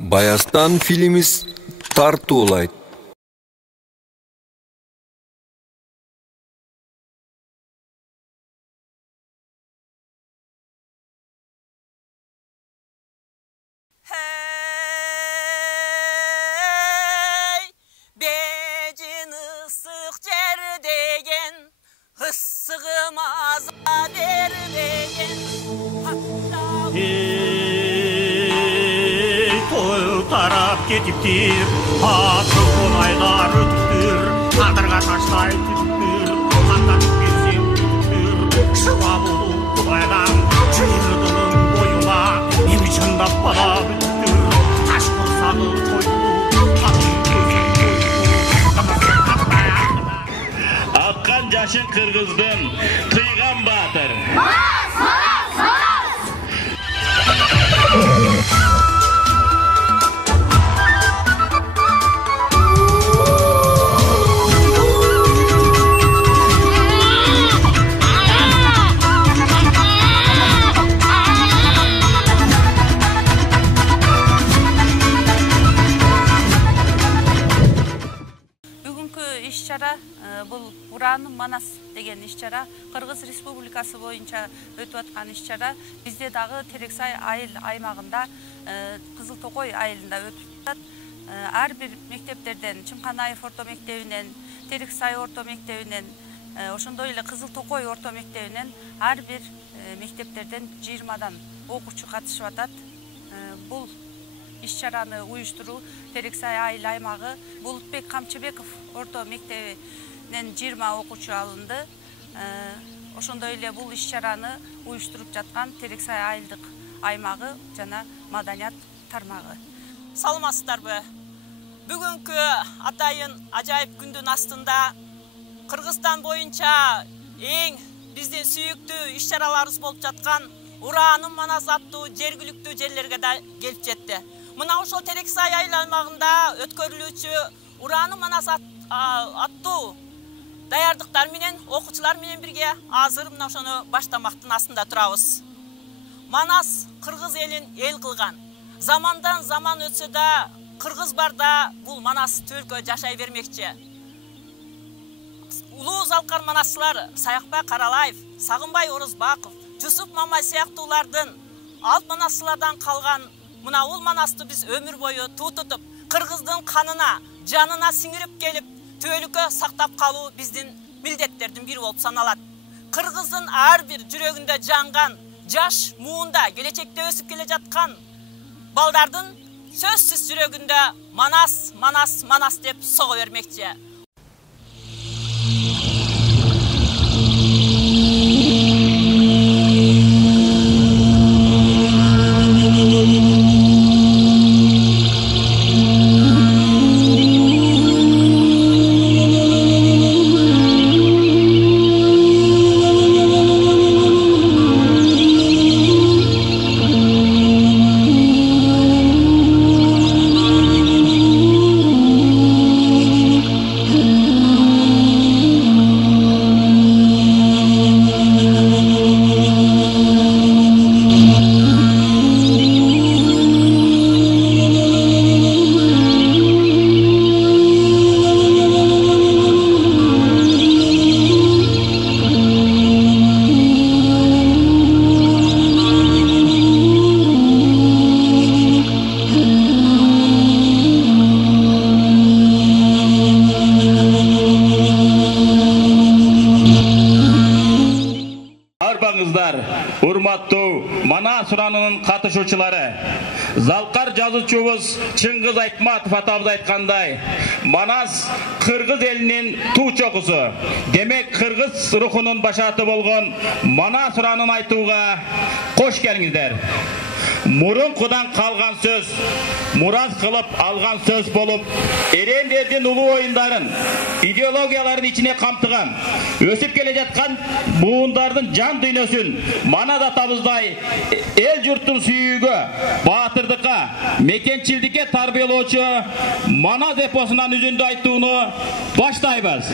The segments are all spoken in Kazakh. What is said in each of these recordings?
Баястан фильмиз тартуулайт. Bejin ısık cer degen, ıssığım aza der degen. Toy tarap ketiptir, atılgın aylar ötüktür, Adırga taşlay tüktür, Kandatıp bilsem tüktür, Şıva bulup Kudaydan, Çığırdının boyuna, Bir çındap bala büttür, Taş kursağı koydu, Akkan jaşın Kırgızdın, Tıygan Batır. İş-çara бұл Ураным Манас деген іс-чара Қырғыз Республикасы бойынша өтіп атқан іс-чара бізде дағы Терексай айыл аймағында Қызылтоқой айылында өтіп жатат. Әрбір мектептерден Чымқанаев орто мектебінен, Терексай орто мектебінен, ошондой эле Қызылтоқой орто мектебінен әрбір мектептерден 20-дан окуучу катышып атат. Бұл іс-чараны уюштуруу Терексай айыл аймагы Булутбек Камчыбеков орто мектебинен 20 окуучу алынды. Ошондой эле бул иш-чараны уюштуруп жаткан Терексай айылдык аймагы жана маданият тармагы. Саламатсыздарбы? Бүгүнкү атайын ажайып күндүн астында Кыргызстан боюнча эң биздин сүйүктүү иш-чараларыбыз болуп жаткан Ураным Манас аттуу жергиликтүү жерлерге да келип жетти. Мына ошол Терексай айыл аймагында өткөрүлүүчү Ураным Манас аттуу даярдыктар менен окуучулар менен бирге азыр мына ошону баштамактын астында турабыз. Манас кыргыз элин эл кылган. Замандан заман өтсө да кыргыз барда бул Манас төлкө жашай бермекчи. Улуу залкар манасчылар Саякбай Каралаев, Сагынбай Орозбаков, Жусуп Мамай сыяктуулардын алт манасчылардан калган мына ул Манасты биз өмүр бою тутутуп, кыргыздын канына, жанына сиңирип келип, төлкө сактап калуу биздин милдеттердин бири болуп саналат. Кыргыздын ар бир жүрөгүндө жанган, жаш муунда келечекте өсүп келе жаткан балдардын сөзсүз жүрөгүндө Манас, Манас, Манас деп сого бермекчи. Урматтуу Манас уранынын катышуучулары, залкар жазуучубуз Чыңгыз Айтматов атабыз айткандай, Манас кыргыз элинин туу чокусу. Демек кыргыз рухунун башаты болгон Манас уранын айтууга кош келиңиздер. Мурункудан калган сөз, мурас кылып алган сөз болуп, эрендердин улуу оюндарын, идеологияларын ичине камтыган, өсүп келе жаткан буундардын жан дүйнөсүн Манас атабыздай эл журттун сүйүүгө, баатырдыкка, мекенчилдикке тарбиялоочу Манас эпосунан үзүндү айтууну баштайбыз.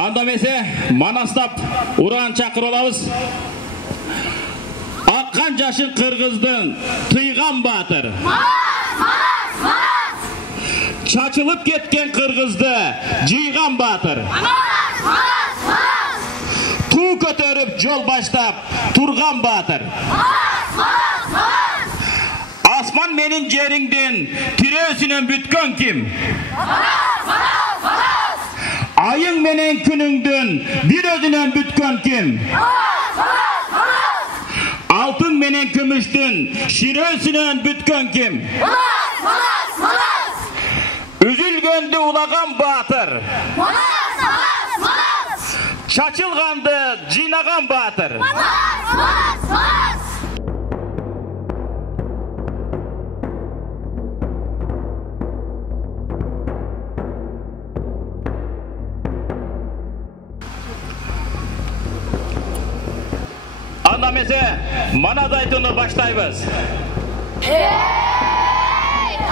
Анда эмесе Манастап уран чакырып алабыз. Atқан жашын қырғыздың тыйған батыр. Çaçılıp ketken Kırgızdı jıygan batır. Tuğ kötörüp jol başlap turgan batır. Asman menin jeringden tirösünen bütkön kim? Ayın menen gününgdün bir özünen bütkön kim? Altın menen kümüştün şirösünen bütkön kim? Üzülgöndü ulagan batır. Çaçılgandı jinagan batır. Andamese Manaz aytını başlayız. Hey,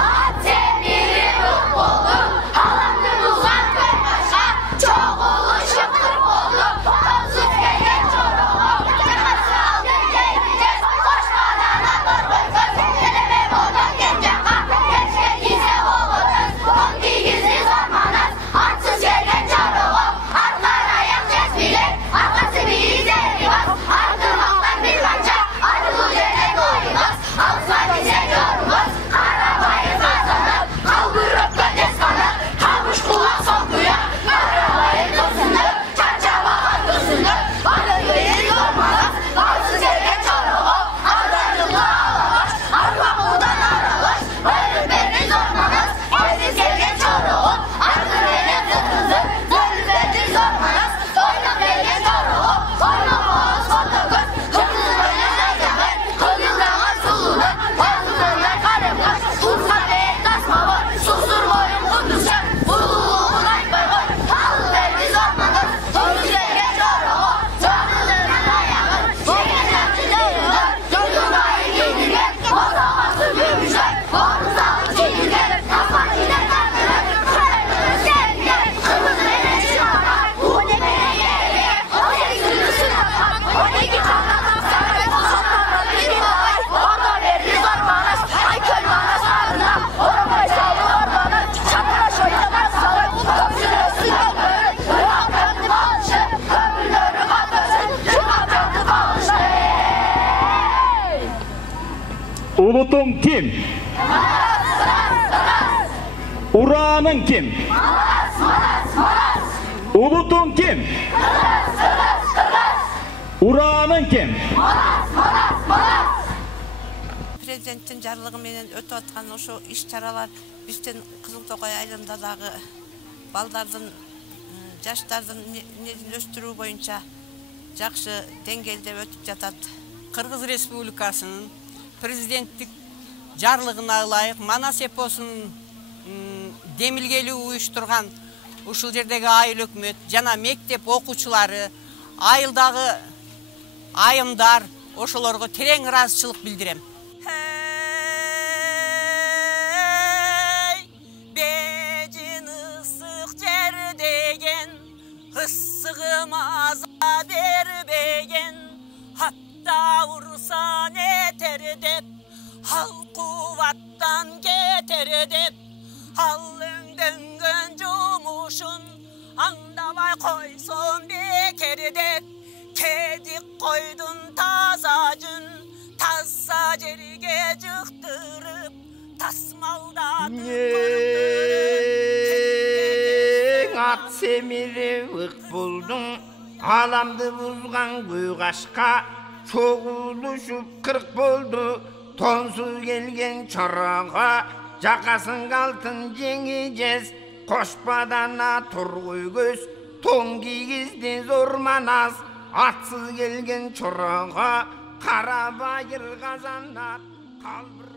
Atemiri oldu, halamdı uzak başa, çok oluşup oldu, tozsuz gelen çoruğu, yakası aldın gelmeyeceğiz, koşmadan atır kız, eleme boğdan gencaka, keşke giyse oğuduz, kongi gizli zormanız, atsız gelen çoruğu, artlar ayak cesmiler, arkası bir izleri var, ardılmaktan bir kanca, arılı yere doyunuz, ağızlar bize yorumuz, arabayı kazanır, kaldırıp gödes kanır, kavuş kulak sokuyor, arabayı dosunur, çarçabağa dosunur, arıyı yormanız, ağızsız yere çoruğu, ardarılı ağlamış, arpağudan aramış, ölübeni zormanız, evsiz gelen çoruğu, ardırını kızı, ölübeni zormanız, oynak gelen çoruğu, oynamağız fotokuz, kırmızı ayaklar, kırmızılar sulunur, bazılarına karımlar, kursa beyek tasma var, susur boyun kunduzcan, vuruluğun ayıpay var, alıverdi zormanız, sonuç gelen çoruğu, canlılığının ayağı, şekerlerci dövüyor, çocuğunayı giydirgen, bozaması büyümüşler, boğruzalı çiğdirgen, tasmakiler kandırır, kırmızı sevgiler, kırmızı benen çıraklar, bu ne benen yerler, o yeksini sınavlar, o ne ki kanladan saray, sokaklar bir var, orada verdi zormanız, ay kölmana sarına, orabay sağlı ormanı, çapra şoyana saray, topçun üstüne böyle, kaprandı balışı, kömürleri katlasın, şu kaprandı balışı. Ulutun kim? Urağının kim? Ulutun kim? Urağının kim? Президенттің жарлығыменен өтіп атқан ошо иш-чаралар биздин Кызыл Токой айылындагы балдардын, жаштардын энергиясын өстүрүү боюнча жакшы деңгээлде өтүп жатат. Кыргыз Республикасынын президенттик жарлыгына ылайык Манас эпосунун демилгелүү уюштурган ушул жердеги айыл өкмөт жана мектеп окуучулары, айылдагы айымдар ошолорго терең ыраазычылык билдирем. Бежин ысык жер деген, ысыгым аза бербеген, хатта урсан этер деп, ал кубаттан кетер деп, ал өңдөнгөн жумушун аңдабай койсом бекер деп, кедик койдун таза жүн, таза жерге жыктырып, тасмалдатып ат семири ық болдың, аламды бұзған көғашқа, çoğuluşup 40 boldu, tonsuz gelgen çorağa, jakasın altın jеңижез, koşpadana turguy göz, ton giyizdi zor Manaz, atsız gelgen çorağa, kara bayır kazanlar, kalbur